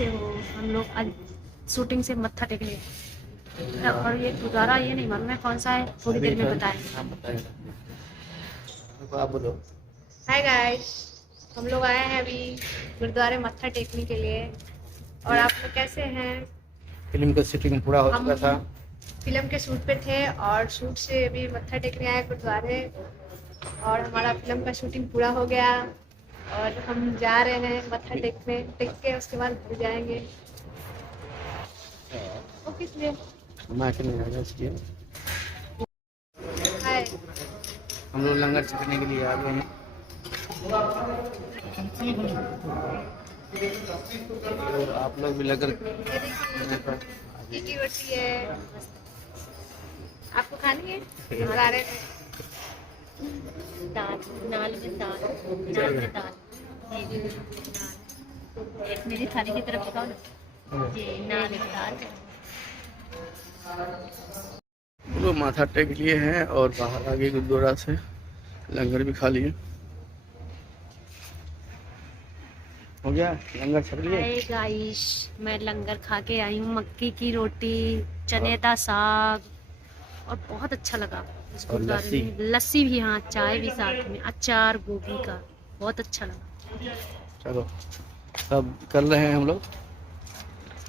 कैसे हो? हम लोग आज शूटिंग से मत्था टेकने गए। और ये गुरुद्वारा ये नहीं मालूम है कौन सा है, थोड़ी देर में बताएंगे। आप बोलो। हाय गाइस, हम लोग आए हैं अभी गुरुद्वारे मत्था टेकने के लिए। और आप लोग कैसे हैं? फिल्म का शूटिंग पूरा हो चुका था। फिल्म के शूट पे थे और शूट से अभी मत्था टेकने आए गुरुद्वारे। और हमारा फिल्म का शूटिंग पूरा हो गया और हम जा रहे हैं मत्था टेकने, टेक के उसके बाद घर जाएंगे। वो किस लिए? मैं के नहीं आया इसलिए हाय, हम लोग लंगर छकने के लिए आ गए हैं। और आप लोग भी लंगर ये की रोटी है, आपको खानी है? हमारा रहे दाल, नाल में दाल, नाल में दाल, ये भी नाल। एक मेरी थाली की तरफ दिखाओ ना, ये नाल में दाल। हम लोग माथा टेक लिए हैं और बाहर आ गए गुरुद्वारा से, लंगर भी खा लिए। हो गया लंगर छक लिए। हाय गाइस, मैं लंगर खा के आई हूँ। मक्की की रोटी, चने का साग और बहुत अच्छा लगा। इस और गुरुद्वारे में लस्सी भी, हाँ चाय भी साथ में, अचार गोभी का, बहुत अच्छा लगा। चलो सब कर रहे हैं, हम लोग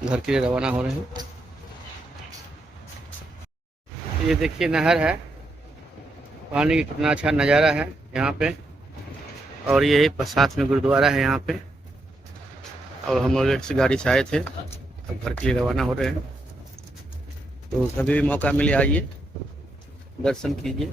घर के लिए रवाना हो रहे हैं। ये देखिए नहर है, पानी का कितना अच्छा नज़ारा है यहाँ पे। और ये साथ में गुरुद्वारा है यहाँ पे। और हम लोग इस गाड़ी से आए थे, अब घर के लिए रवाना हो रहे हैं। तो कभी भी मौका मिले आइए, दर्शन कीजिए।